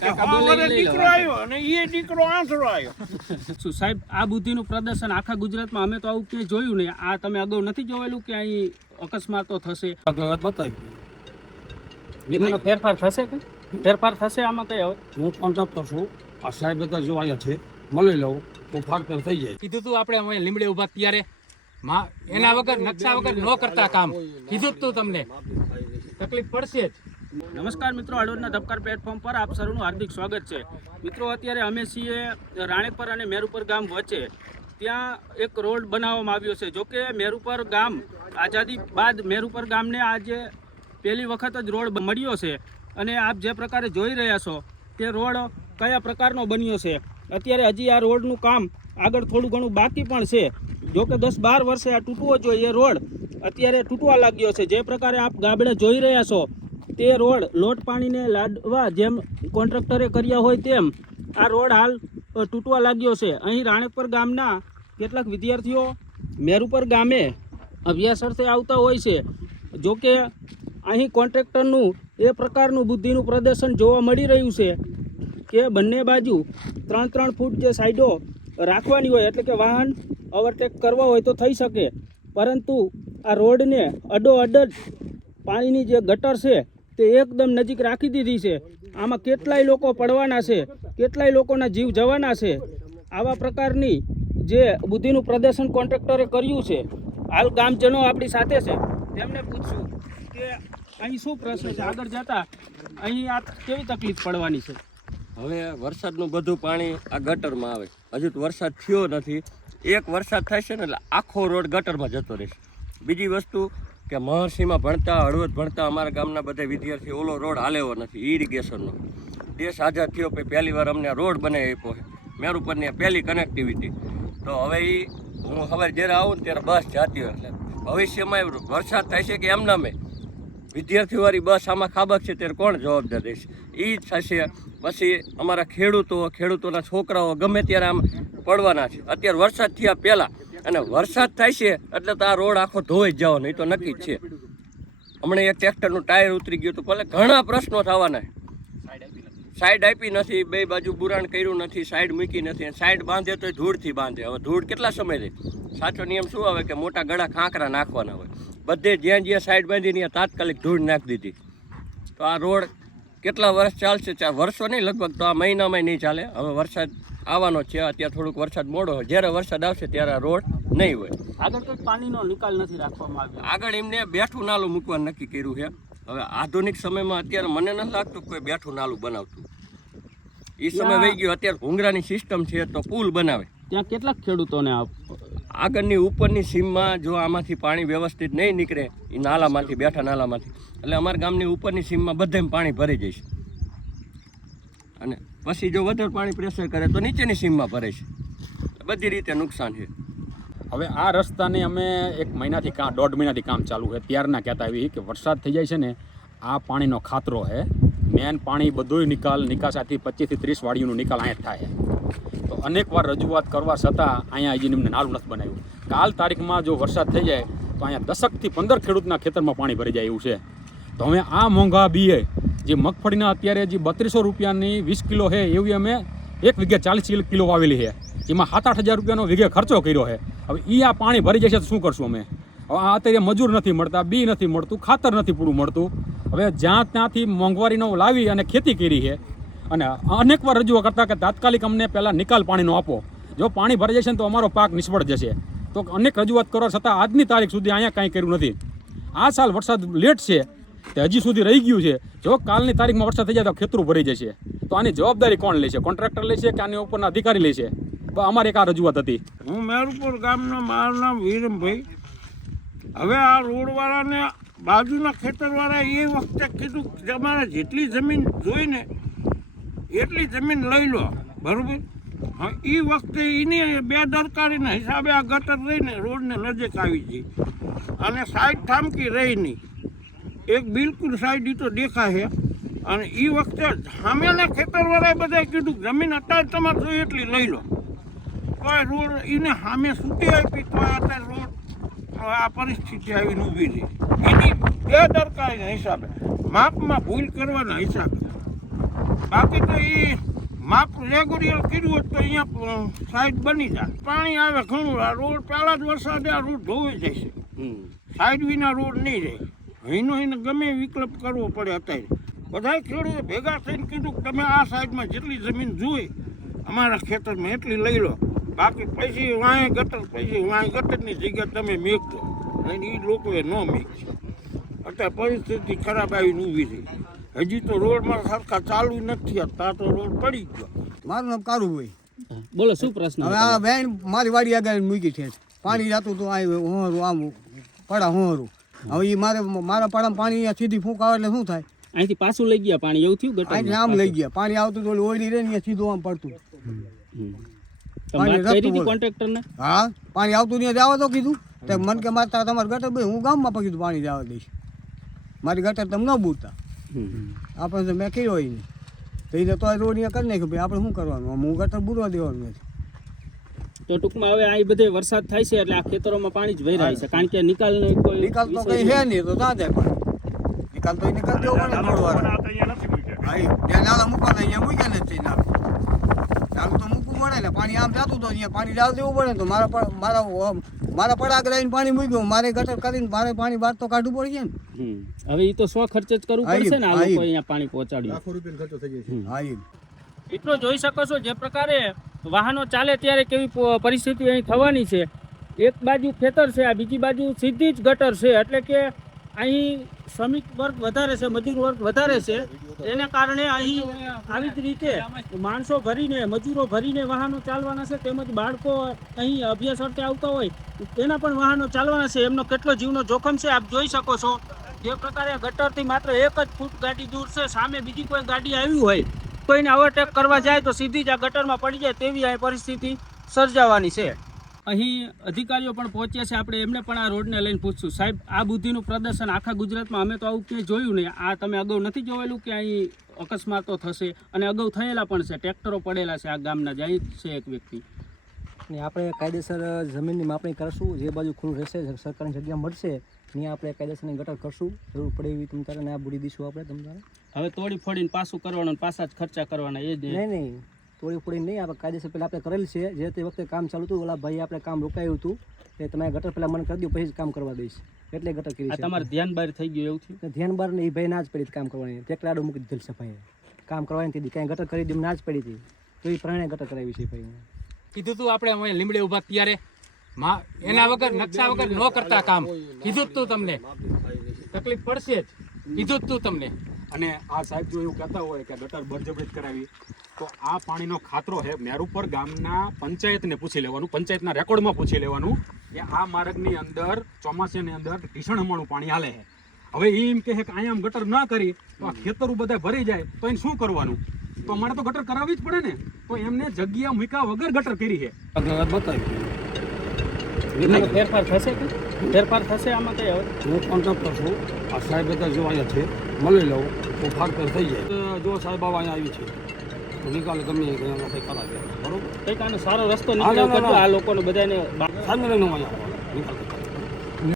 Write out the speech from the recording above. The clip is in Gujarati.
દીકરો આવ્યો અને એ દીકરો આંસરો આવ્યો. શું સાહેબ, આ બુદ્ધિનું પ્રદર્શન આખા ગુજરાતમાં અમે તો આવું ક્યાંય જોયું નહીં. આ તમે અગાઉ નથી જોયેલું કે અહીં અકસ્માતો થશે? એનો ફેરફાર થશે કે ફેરફાર થશે આમાં કઈ? હવે હું કોન્ટ્રાક્ટર છું. આ સાહેબ બધા જો આવ્યા છે, મળી લઉં તો ફાકર થઈ જાય. કીધું તું આપણે અમે લીમડે ઉભા ત્યારે એના વગર નકશા વગર ન કરતા કામ. કીધું તું તમને તકલીફ પડશે જ. નમસ્કાર મિત્રો, હળવદના ધબકાર પ્લેટફોર્મ પર આપ સૌનું હાર્દિક સ્વાગત છે. મિત્રો, અત્યારે અમે છીએ રાણેપર અને મેરુપર ગામ વચ્ચે. ત્યાં એક રોડ બનાવવામાં આવ્યો છે. જોકે મેરુપર ગામ આઝાદી બાદ મેરુપર ગામને આજે પહેલી વખત જ રોડ મળ્યો છે. અને આપ જે પ્રકારે જોઈ રહ્યા છો તે રોડ કયા પ્રકારનો બન્યો છે. અત્યારે હજી આ રોડનું કામ આગળ થોડું ઘણું બાકી પણ છે. જોકે 10-12 વર્ષે આ તૂટવો જોઈએ રોડ અત્યારે તૂટવા લાગ્યો છે. જે પ્રકારે આપ ગાબડે જોઈ રહ્યા છો તે રોડ લોટ પાણીને લાદવા જેમ કોન્ટ્રાક્ટરે કર્યા હોય તેમ આ રોડ હાલ તૂટવા લાગ્યો છે. અહીં રાણેપર ગામના કેટલાક વિદ્યાર્થીઓ મેરુપર ગામે અભ્યાસ અર્થે આવતા હોય છે. જોકે અહીં કોન્ટ્રાક્ટરનું એ પ્રકારનું બુદ્ધિનું પ્રદર્શન જોવા મળી રહ્યું છે કે બંને બાજુ 3-3 ફૂટ જે સાઈડો રાખવાની હોય, એટલે કે વાહન ઓવરટેક કરવા હોય તો થઈ શકે, પરંતુ આ રોડને અડોઅડ જ પાણીની જે ગટર છે તે એકદમ નજીક રાખી દીધી છે. આમાં કેટલાય લોકો પડવાના છે, કેટલાય લોકોના જીવ જવાના છે. આવા પ્રકારની જે બુદ્ધિનું પ્રદર્શન કોન્ટ્રાક્ટરે કર્યું છે. હાલ ગામજનો આપણી સાથે છે, તેમને પૂછશું કે અહીં શું પ્રશ્ન છે, આગળ જતા અહીં આ કેવી તકલીફ પડવાની છે. હવે વરસાદનું બધું પાણી આ ગટરમાં આવે. હજુ તો વરસાદ થયો નથી. એક વરસાદ થશે ને એટલે આખો રોડ ગટરમાં જતો રહેશે. બીજી વસ્તુ કે મહર્ષિમાં ભણતા, હળવદ ભણતા અમારા ગામના બધા વિદ્યાર્થી ઓલો રોડ હાલેવો નથી, ઇરિગેશનનો. દેશ આઝાદ થયો પછી પહેલી વાર અમને રોડ બનાવી આપ્યો છે. મેરુપરની પહેલી કનેક્ટિવિટી. તો હવે એ હું સવારે જ્યારે આવું ને ત્યારે બસ જાતી હોય. એટલે ભવિષ્યમાં વરસાદ થાય છે કે એમના મેં વિદ્યાર્થીવાળી બસ આમાં ખાબક છે ત્યારે કોણ જવાબદાર રહેશે? એ જ થશે. પછી અમારા ખેડૂતોના છોકરાઓ ગમે ત્યારે આમ પડવાના છે. અત્યારે વરસાદ થયા પહેલાં અને વરસાદ થાય છે એટલે તો આ રોડ આખો ધોઈ જ જવાનો, એ તો નક્કી જ છે. હમણાં એક ટ્રેક્ટરનું ટાયર ઉતરી ગયું હતું. ભલે ઘણા પ્રશ્નો થવાના. સાઈડ આપી નથી, બે બાજુ બુરાણ કર્યું નથી, સાઈડ મૂકી નથી. સાઈડ બાંધે તો ધૂળથી બાંધે. હવે ધૂળ કેટલા સમય રહે? સાચો નિયમ શું આવે કે મોટા ગળા ખાંકરા નાખવાના હોય. બધે જ્યાં સાઈડ બાંધી ત્યાં તાત્કાલિક ધૂળ નાખી દીધી. તો આ રોડ કેટલા વર્ષ ચાલશે? વર્ષો નહીં, લગભગ તો આ મહિનામાં નહીં ચાલે. હવે વરસાદ આવવાનો છે. અત્યારે થોડુંક વરસાદ મોડો હોય. જ્યારે વરસાદ આવશે ત્યારે આ રોડ નહીં હોય. આગળ કંઈક પાણીનો નિકાલ નથી રાખવામાં આવ્યો. આગળ એમને બેઠું નાલું મૂકવાનું નક્કી કર્યું છે. હવે આધુનિક સમયમાં અત્યારે મને નથી લાગતું કોઈ બેઠું નાલું બનાવતું. એ સમય વહી ગયો. અત્યારે ભૂંગરાની સિસ્ટમ છે તો પુલ બનાવે. ત્યાં કેટલાક ખેડૂતોને આગળની ઉપરની સીમમાં જો આમાંથી પાણી વ્યવસ્થિત નહીં નીકળે, એ નાલામાંથી, બેઠા નાલામાંથી, એટલે અમારા ગામની ઉપરની સીમમાં બધે પાણી ભરી જશે. અને પછી જો વધારે પાણી પ્રેશર કરે તો નીચેની સીમમાં ભરે છે. બધી રીતે નુકસાન છે. હવે આ રસ્તાને અમે 1 મહિનાથી 1.5 મહિનાથી કામ ચાલુ છે. ત્યારના કહેતા આવી કે વરસાદ થઈ જાય છે ને, આ પાણીનો ખાતરો છે. મેન પાણી બધું નિકાસાથી 25 થી 30 વાડીઓનો નિકાલ અહીંયા થાય. તો અનેકવાર રજૂઆત કરવા છતાં અહીંયા હજી એમને નાલું નથી બનાવ્યું. કાલ તારીખમાં જો વરસાદ થઈ જાય તો અહીંયા 10 થી 15 ખેડૂતના ખેતરમાં પાણી ભરી જાય એવું છે. તો હવે આ મોંઘા બીએ જે મગફળીના અત્યારે જે 3200 રૂપિયાની 20 કિલો છે એવી અમે 1 વીઘે 40 કિલો વાવેલી છે. એમાં 7-8 હજાર રૂપિયાનો વીઘે ખર્ચો કર્યો છે. હવે એ આ પાણી ભરી જશે તો શું કરશું અમે? હવે આ અત્યારે મજૂર નથી મળતા, બી નથી મળતું, ખાતર નથી પૂરું મળતું. હવે જ્યાં ત્યાંથી મોંઘવારીનો લાવી અને ખેતી કરી છે. અને અનેકવાર રજૂઆત કરતા કે તાત્કાલિક અમને પહેલાં નિકાલ પાણીનો આપો. જો પાણી ભરી જશે ને તો અમારો પાક નિષ્ફળ જશે. તો અનેક રજૂઆત કરવા છતાં આજની તારીખ સુધી અહીંયા કાંઈ કર્યું નથી. આ સાલ વરસાદ લેટ છે તે હજી સુધી રહી ગયું છે. જો કાલની તારીખમાં વરસાદ થઈ જાય તો ખેતરું ભરી જશે. તો આની જવાબદારી કોણ લેશે? કોન્ટ્રાક્ટર લેશે કે આની ઉપરના અધિકારી લેશે? અમારે એક આ રજૂઆત હતી. હું મેરુપર ગામનો, મારું નામ વીરમભાઈ. હવે આ રોડવાળાને બાજુના ખેતરવાળા એ વખતે કીધું તમારે જેટલી જમીન જોઈને એટલી જમીન લઈ લો, બરાબર? હા, એ વખતે એની બેદરકારીના હિસાબે આ ગટર રહીને રોડને નજીક આવી ગઈ અને સાઈડ થામકી રહી નહીં. એક બિલકુલ સાઈડ તો દેખાય છે. અને એ વખતે સામેના ખેતરવાળાએ બધાએ કીધું જમીન અત્યારે તમારે જોઈએ એટલી લઈ લો. તો રોડ એને સામે સૂટી આપી તો અત્યારે રોડ આ પરિસ્થિતિ આવીને ઊભી રહી. એની બેદરકારીના હિસાબે, માપમાં ભૂલ કરવાના હિસાબે. બાકી તો એ માપ રેગ્યુલર કર્યું હોત તો અહીંયા સાઈડ બની જાય. પાણી આવે ઘણું. આ રોડ પહેલા જ વરસાદે આ રોડ ધોવાઈ જશે. સાઈડ વિના રોડ નહીં રહે. એને ગમે વિકલ્પ કરવો પડે. અત્યારે બધા ખેડૂતો ભેગા થઈને કીધું કે તમે આ સાઈડમાં જેટલી જમીન જોઈ અમારા ખેતરમાં એટલી લઈ લો, બાકી પછી વાંય ગટરની જગ્યા તમે મેકજો. અને એ લોકોએ ન મેકી. અત્યારે પરિસ્થિતિ ખરાબ આવીને ઊભી થઈ. હજી તો રોડમાં સરખા ચાલુ નથી થયા, ત્યાં તો રોડ પડી ગયો. મારું નામ કારુભાઈ. બોલો શું પ્રશ્ન? હવે આ બેન મારી વાડી આગળ મૂકી છે. પાણી જતું તો હોરું આમ પડા હોરું. હવે એ મારા પડામાં પાણી અહીંયા સીધી ફૂંક આવે એટલે શું થાય? અહીંથી પાછું લઈ ગયા પાણી, એવું થયું ગટર? અહીંથી આમ લઈ ગયા. પાણી આવતું તો ઓળી રહે ને સીધું આમ પડતું. કોન્ટ્રાક્ટરને? હા, પાણી આવતું ત્યાં જવા તો કીધું. તો મન કે મારતા તમારે ગટર ભાઈ હું ગામમાં કીધું પાણી જવા દઈશ. મારી ગટર તમે ન બૂટતા. આપણે તો મેં કર્યો નહીં. તો એને તો રોડ અહીંયા કરી નાખ્યો. ભાઈ આપણે શું કરવાનું? હું ગટર બૂરવા દેવાનું નથી. તો ટૂંકમાં હવે આ બધે વરસાદ થાય છે એટલે આ ખેતરોમાં પાણી જ વહી છે, કારણ કે નિકાલનો કોઈ નિકાલ તો કઈ છે નહીં, તો ત્યાં જાય પાણી. નિકાલ તો એને કરી દેવો પડે રોડવાળા. હા, ત્યાં નાલા મૂકવાના અહીંયા મૂક્યા નથી. નાલું તો મૂકવું પડે ને. પાણી આમ જતું તો અહીંયા પાણી જાવ દેવું પડે. તો મારા પડાક રહીને પાણી મૂક્યું, મારે ગટર કરીને મારે પાણી બહાર તો કાઢવું પડશે ને. હવે એ તો સ્વ ખર્ચે જ કરવું પડશે ને. આ લોકો અહીંયા પાણી પહોંચાડ્યું. હા, મિત્રો જોઈ શકો છો જે પ્રકારે વાહનો ચાલે ત્યારે કેવી પરિસ્થિતિ અહીં થવાની છે. એક બાજુ ખેતર છે, આ બીજી બાજુ સીધી જ ગટર છે. એટલે કે અહીં શ્રમિક વર્ગ વધારે છે, મજૂર વર્ગ વધારે છે. એને કારણે અહીં આવી જ રીતે માણસો ભરીને, મજૂરો ભરીને વાહનો ચાલવાના છે. તેમજ બાળકો અહીં અભ્યાસ અર્થે આવતા હોય તેના પણ વાહનો ચાલવાના છે. એમનો કેટલો જીવનો જોખમ છે આપ જોઈ શકો છો. જે પ્રકારે ગટરથી માત્ર 1 જ ફૂટ ગાડી દૂર છે. સામે બીજી કોઈ ગાડી આવી હોય તો એને ઓવરટેક કરવા જાય તો સીધી જ આ ગટરમાં પડી જાય તેવી આ પરિસ્થિતિ સર્જાવાની છે. અહીં અધિકારીઓ પણ પહોંચ્યા છે. આપણે એમને પણ આ રોડને લઈને પૂછશું. સાહેબ, આ બુદ્ધિનું પ્રદર્શન આખા ગુજરાતમાં અમે તો આવું ક્યાંય જોયું નહીં. આ તમે અગાઉ નથી જોયેલું કે અહીં અકસ્માતો થશે? અને અગાઉ થયેલા પણ છે. ટ્રેક્ટરો પડેલા છે આ ગામના જ. અહીં છે એક વ્યક્તિ. ને આપણે કાયદેસર જમીનની માપણી કરશું. જે બાજુ ખુલ્લું રહેશે, સરકારની જગ્યા મળશે ત્યાં આપણે કાયદેસરની ગટર કરશું. જરૂર પડે એવી તમ તારે આ બુડી દઈશું આપણે તમ તારે. હવે તોડી ફોડીને પાછું કરવાનું, પાછા જ ખર્ચા કરવાના એ જ નહીં, તોડી ફોડી નહીં. આપણે કાયદેસર પહેલાં આપણે કરેલ છે. જે તે વખતે કામ ચાલુ હતું, ઓલા ભાઈ આપણે કામ રોકાયું હતું કે તમે ગટર પહેલાં મને કરી દો પછી જ કામ કરવા દઈશ, એટલે ગટર કરી છે. તમારે ધ્યાન બહાર થઈ ગયું એવું થયું? ધ્યાન બહાર ને એ ભાઈ ના જ પડી કામ કરવાની. ટેકલાડો મૂકી દીધેલ છે ભાઈ કામ કરવાની હતી. કાંઈ ગટર કરી દીધી ના જ પડી હતી તો એ પ્રાણે ગટર કરાવી છે ભાઈ. કીધું તું આપણે અમે લીમડે ઉભા ત્યારે એના વગર નકશા વગર ન કરતા કામ. કીધું તું તમને તકલીફ પડશે જ. કીધું તું તમને. અને આ સાહેબ જો એવું કહેતા હોય કે ગટર બળજબરી કરાવી, તો આ પાણીનો ખાતરો છે મેરુપર ગામના પંચાયતને પૂછી લેવાનું, પંચાયતના રેકોર્ડમાં પૂછી લેવાનું કે આ માર્ગની અંદર ચોમાસાની અંદર ભીષણ હમણાં પાણી હાલે છે. હવે એ એમ કહે કે અહીંયા આમ ગટર ના કરી તો આ ખેતરો બધા ભરી જાય તો એને શું કરવાનું? તો અમારે તો ગટર કરાવવી જ પડે ને. તો એમને જગ્યા મૂક્યા વગર ગટર કરી છે. ફેરફાર થશે કે ફેરફાર થશે આમાં કઈ? હવે હું કોન્ટ્રાક્ટર છું. આ સાહેબ બધા જો અહીંયા છે, મળી લઉં તો ફાકર થઈ જાય. જો સાહેબ બાબા અહીંયા આવી છે તો નિકાલ ગમે કંઈ કરાવે. બરોબર, કંઈક આનો સારો રસ્તો નીકળ્યો આ લોકોને બધાને સામે લઈને અહીંયા નિકાલ